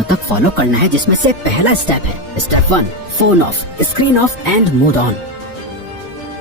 बातों तक फॉलो करना है, जिसमें से पहला स्टेप है step 1, phone of, screen of and mood on.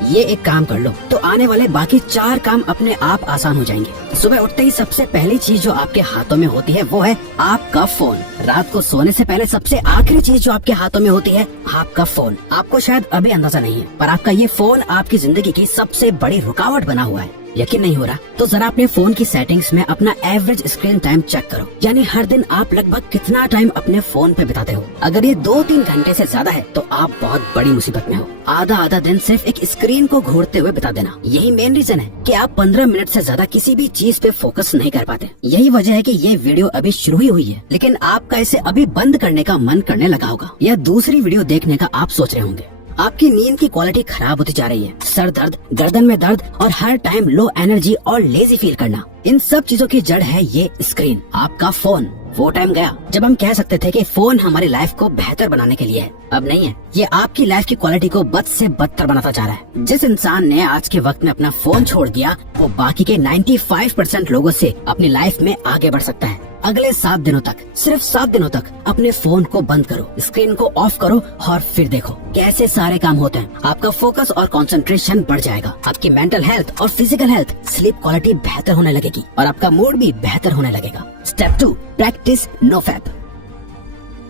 ये एक काम कर लो तो आने वाले बाकी 4 काम अपने आप आसान हो जाएंगे। सुबह उठते ही सबसे पहली चीज जो आपके हाथों में होती है वो है आपका फोन। रात को सोने से पहले सबसे आखिरी चीज जो आपके हाथों में होती है आपका फोन। आपको शायद अभी अंदाजा नहीं है, पर आपका ये फोन आपकी जिंदगी की सबसे बड़ी रुकावट बना हुआ है। यकीन नहीं हो रहा तो जरा अपने फोन की सेटिंग्स में अपना एवरेज स्क्रीन टाइम चेक करो, यानी हर दिन आप लगभग कितना टाइम अपने फोन पे बिताते हो। अगर ये 2-3 घंटे से ज्यादा है तो आप बहुत बड़ी मुसीबत में हो। आधा दिन सिर्फ एक स्क्रीन को घूरते हुए बिता देना, यही मेन रीजन है कि आप 15 मिनट से ज्यादा किसी भी चीज पे फोकस नहीं कर पाते। यही वजह है कि ये वीडियो अभी शुरू ही हुई है, लेकिन आपका इसे अभी बंद करने का मन करने लगा होगा या दूसरी वीडियो देखने का आप सोच रहे होंगे। आपकी नींद की क्वालिटी खराब होती जा रही है, सर दर्द, गर्दन में दर्द और हर टाइम लो एनर्जी और लेजी फील करना, इन सब चीजों की जड़ है ये स्क्रीन, आपका फोन। वो टाइम गया जब हम कह सकते थे कि फोन हमारी लाइफ को बेहतर बनाने के लिए है, अब नहीं है। ये आपकी लाइफ की क्वालिटी को बद से बदतर बनाता जा रहा है। जिस इंसान ने आज के वक्त में अपना फोन छोड़ दिया वो बाकी के 95% लोगों से अपनी लाइफ में आगे बढ़ सकता है। अगले 7 दिनों तक, सिर्फ 7 दिनों तक अपने फोन को बंद करो, स्क्रीन को ऑफ करो और फिर देखो कैसे सारे काम होते हैं। आपका फोकस और कंसंट्रेशन बढ़ जाएगा, आपकी मेंटल हेल्थ और फिजिकल हेल्थ, स्लीप क्वालिटी बेहतर होने लगेगी और आपका मूड भी बेहतर होने लगेगा। Step 2, practice no fap.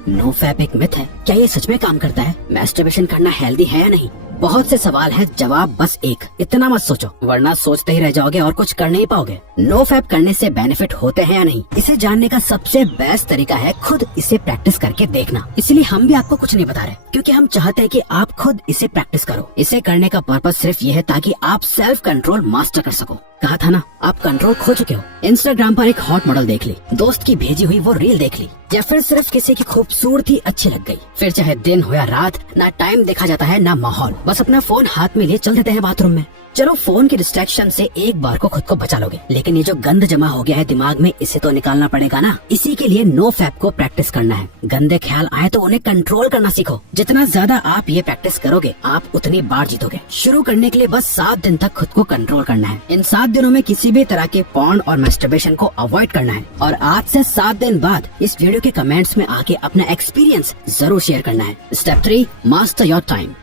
No fap एक मिथ है, क्या ये सच में काम करता है? मैस्टरबेशन करना हेल्दी है या नहीं? बहुत से सवाल है, जवाब बस एक, इतना मत सोचो वरना सोचते ही रह जाओगे और कुछ कर नहीं पाओगे। नो फैप करने से बेनिफिट होते हैं या नहीं, इसे जानने का सबसे बेस्ट तरीका है खुद इसे प्रैक्टिस करके देखना। इसलिए हम भी आपको कुछ नहीं बता रहे, क्योंकि हम चाहते हैं कि आप खुद इसे प्रैक्टिस करो। इसे करने का पर्पस सिर्फ ये है ताकि आप सेल्फ कंट्रोल मास्टर कर सको। कहा था ना, आप कंट्रोल खो चुके हो। इंस्टाग्राम पर एक हॉट मॉडल देख ली, दोस्त की भेजी हुई वो रील देख ली, या फिर सिर्फ किसी की खूबसूरती अच्छी लग गई, फिर चाहे दिन हो या रात, ना टाइम देखा जाता है ना माहौल, बस अपना फोन हाथ में लिए चल देते हैं बाथरूम में। चलो फोन की डिस्ट्रैक्शन से एक बार को खुद को बचा लोगे, लेकिन ये जो गंद जमा हो गया है दिमाग में, इसे तो निकालना पड़ेगा ना। इसी के लिए नो फैप को प्रैक्टिस करना है। गंदे ख्याल आए तो उन्हें कंट्रोल करना सीखो। जितना ज्यादा आप ये प्रैक्टिस करोगे आप उतनी बार जीतोगे। शुरू करने के लिए बस 7 दिन तक खुद को कंट्रोल करना है। इन 7 दिनों में किसी भी तरह के पॉर्न और मैस्टरबेशन को अवॉइड करना है और आज से 7 दिन बाद इस वीडियो के कमेंट्स में आके अपना एक्सपीरियंस जरूर शेयर करना है। Step 3, master your time.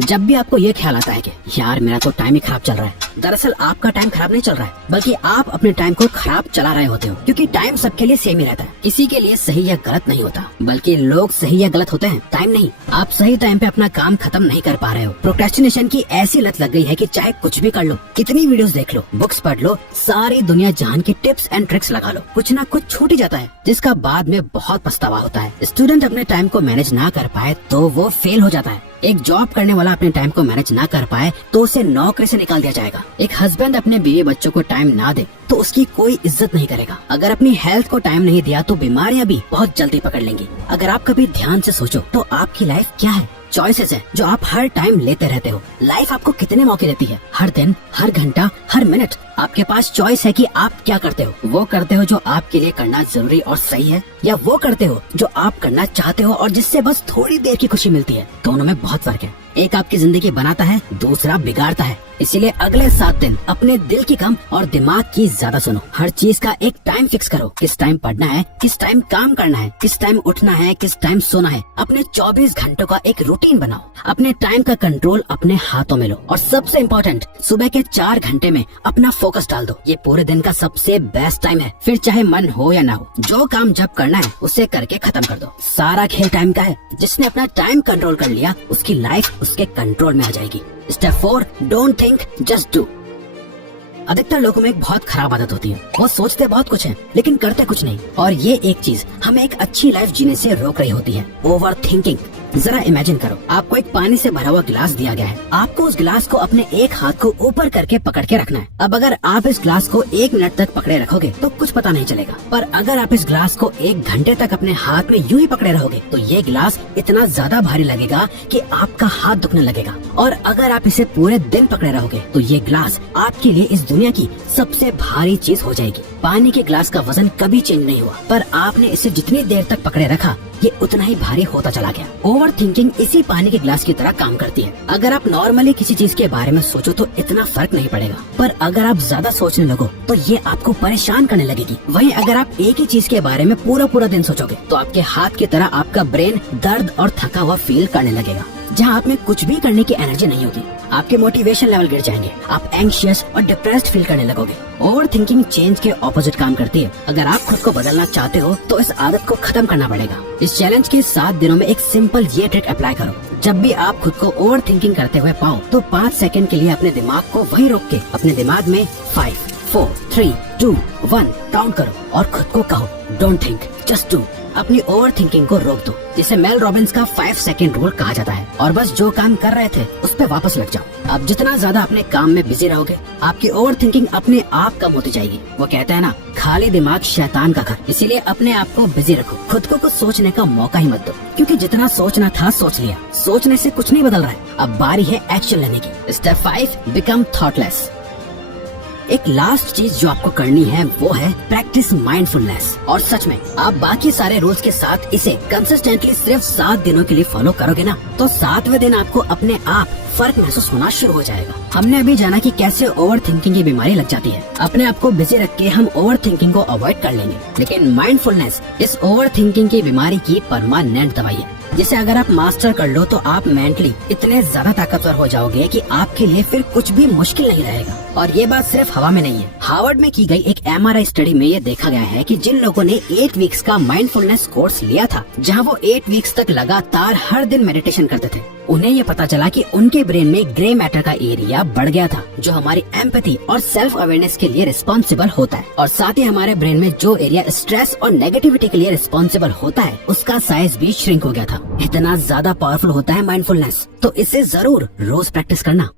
जब भी आपको ये ख्याल आता है कि यार मेरा तो टाइम ही खराब चल रहा है, दरअसल आपका टाइम खराब नहीं चल रहा है, बल्कि आप अपने टाइम को खराब चला रहे होते हो, क्योंकि टाइम सबके लिए सेम ही रहता है। किसी के लिए सही या गलत नहीं होता, बल्कि लोग सही या गलत होते हैं, टाइम नहीं। आप सही टाइम पे अपना काम खत्म नहीं कर पा रहे हो। प्रोक्रेस्टिनेशन की ऐसी लत लग गई है कि चाहे कुछ भी कर लो, कितनी वीडियोस देख लो, बुक्स पढ़ लो, सारी दुनिया जहान की टिप्स एंड ट्रिक्स लगा लो, कुछ ना कुछ छूट ही जाता है, जिसका बाद में बहुत पछतावा होता है। स्टूडेंट अपने टाइम को मैनेज ना कर पाए तो वो फेल हो जाता है। एक जॉब करने वाला अपने टाइम को मैनेज ना कर पाए तो उसे नौकरी से निकाल दिया जाएगा। एक हस्बैंड अपने बीवी बच्चों को टाइम ना दे तो उसकी कोई इज्जत नहीं करेगा। अगर अपनी हेल्थ को टाइम नहीं दिया तो बीमारियां भी बहुत जल्दी पकड़ लेंगी। अगर आप कभी ध्यान से सोचो तो आपकी लाइफ क्या है? चॉइसेस है जो आप हर टाइम लेते रहते हो। लाइफ आपको कितने मौके देती है? हर दिन, हर घंटा, हर मिनट आपके पास चॉइस है कि आप क्या करते हो। वो करते हो जो आपके लिए करना जरूरी और सही है, या वो करते हो जो आप करना चाहते हो और जिससे बस थोड़ी देर की खुशी मिलती है। दोनों में बहुत फर्क है। एक आपकी जिंदगी बनाता है, दूसरा बिगाड़ता है। इसीलिए अगले 7 दिन अपने दिल की कम और दिमाग की ज्यादा सुनो। हर चीज का एक टाइम फिक्स करो, किस टाइम पढ़ना है, किस टाइम काम करना है, किस टाइम उठना है, किस टाइम सोना है। अपने 24 घंटों का एक रूटीन बनाओ। अपने टाइम का कंट्रोल अपने हाथों में लो और सबसे इम्पोर्टेंट, सुबह के 4 घंटे में अपना फोकस डाल दो। ये पूरे दिन का सबसे बेस्ट टाइम है। फिर चाहे मन हो या ना हो, जो काम जब करना है उसे करके खत्म कर दो। सारा खेल टाइम का है। जिसने अपना टाइम कंट्रोल कर लिया उसकी लाइफ उसके कंट्रोल में आ जाएगी। Step 4, don't think, just do. अधिकतर लोगों में एक बहुत खराब आदत होती है, वो सोचते बहुत कुछ है लेकिन करते कुछ नहीं, और ये एक चीज हमें एक अच्छी लाइफ जीने से रोक रही होती है, ओवर थिंकिंग। जरा इमेजिन करो, आपको एक पानी से भरा हुआ गिलास दिया गया है। आपको उस गिलास को अपने एक हाथ को ऊपर करके पकड़ के रखना है। अब अगर आप इस गिलास को 1 मिनट तक पकड़े रखोगे तो कुछ पता नहीं चलेगा, पर अगर आप इस गिलास को 1 घंटे तक अपने हाथ में यूं ही पकड़े रहोगे तो ये गिलास इतना ज्यादा भारी लगेगा कि आपका हाथ दुखने लगेगा। और अगर आप इसे पूरे दिन पकड़े रहोगे तो ये गिलास आपके लिए इस दुनिया की सबसे भारी चीज हो जाएगी। पानी के ग्लास का वजन कभी चेंज नहीं हुआ, पर आपने इसे जितनी देर तक पकड़े रखा ये उतना ही भारी होता चला गया। ओवर थिंकिंग इसी पानी के ग्लास की तरह काम करती है। अगर आप नॉर्मली किसी चीज के बारे में सोचो तो इतना फर्क नहीं पड़ेगा, पर अगर आप ज्यादा सोचने लगो तो ये आपको परेशान करने लगेगी। वहीं अगर आप एक ही चीज के बारे में पूरा दिन सोचोगे तो आपके हाथ की तरह आपका ब्रेन दर्द और थका हुआ फील करने लगेगा, जहाँ आप में कुछ भी करने की एनर्जी नहीं होगी। आपके मोटिवेशन लेवल गिर जाएंगे, आप एंग्शियस और डिप्रेस्ड फील करने लगोगे। ओवर थिंकिंग चेंज के ऑपोजिट काम करती है। अगर आप खुद को बदलना चाहते हो तो इस आदत को खत्म करना पड़ेगा। इस चैलेंज के 7 दिनों में एक सिंपल ये ट्रिक अप्लाई करो। जब भी आप खुद को ओवर थिंकिंग करते हुए पाओ तो 5 सेकंड के लिए अपने दिमाग को वहीं रोक के अपने दिमाग में 5, 4, 3, 2, 1 काउंट करो और खुद को कहो डोंट थिंक जस्ट डू। अपनी ओवर थिंकिंग को रोक दो, जिसे मेल रॉबिन्स का 5 सेकंड रूल कहा जाता है, और बस जो काम कर रहे थे उस पे वापस लग जाओ। अब जितना ज्यादा अपने काम में बिजी रहोगे आपकी ओवर थिंकिंग अपने आप कम होती जाएगी। वो कहते हैं ना, खाली दिमाग शैतान का घर। इसीलिए अपने आप को बिजी रखो, खुद को कुछ सोचने का मौका ही मत दो, क्योंकि जितना सोचना था सोच लिया। सोचने से कुछ नहीं बदल रहा है, अब बारी है एक्शन लेने की। Step 5, become thoughtless. एक लास्ट चीज जो आपको करनी है वो है प्रैक्टिस माइंडफुलनेस। और सच में आप बाकी सारे रूल्स के साथ इसे कंसिस्टेंटली सिर्फ 7 दिनों के लिए फॉलो करोगे ना, तो 7वें दिन आपको अपने आप फर्क महसूस होना शुरू हो जाएगा। हमने अभी जाना कि कैसे ओवर थिंकिंग की बीमारी लग जाती है। अपने आप को बिजी रख के हम ओवर थिंकिंग को अवॉइड कर लेंगे, लेकिन माइंडफुलनेस इस ओवर थिंकिंग की बीमारी की परमानेंट दवाई है, जिसे अगर आप मास्टर कर लो तो आप मेंटली इतने ज्यादा ताकतवर हो जाओगे कि आपके लिए फिर कुछ भी मुश्किल नहीं रहेगा। और ये बात सिर्फ हवा में नहीं है। हार्वर्ड में की गई एक MRI स्टडी में ये देखा गया है कि जिन लोगों ने 8 वीक्स का माइंडफुलनेस कोर्स लिया था, जहां वो 8 वीक्स तक लगातार हर दिन मेडिटेशन करते थे, उन्हें ये पता चला कि उनके ब्रेन में ग्रे मैटर का एरिया बढ़ गया था, जो हमारी एम्पैथी और सेल्फ अवेयरनेस के लिए रिस्पॉन्सिबल होता है। और साथ ही हमारे ब्रेन में जो एरिया स्ट्रेस और नेगेटिविटी के लिए रिस्पॉन्सिबल होता है, उसका साइज भी श्रिंक हो गया था। इतना ज्यादा पावरफुल होता है माइंडफुलनेस, तो इसे जरूर रोज प्रैक्टिस करना।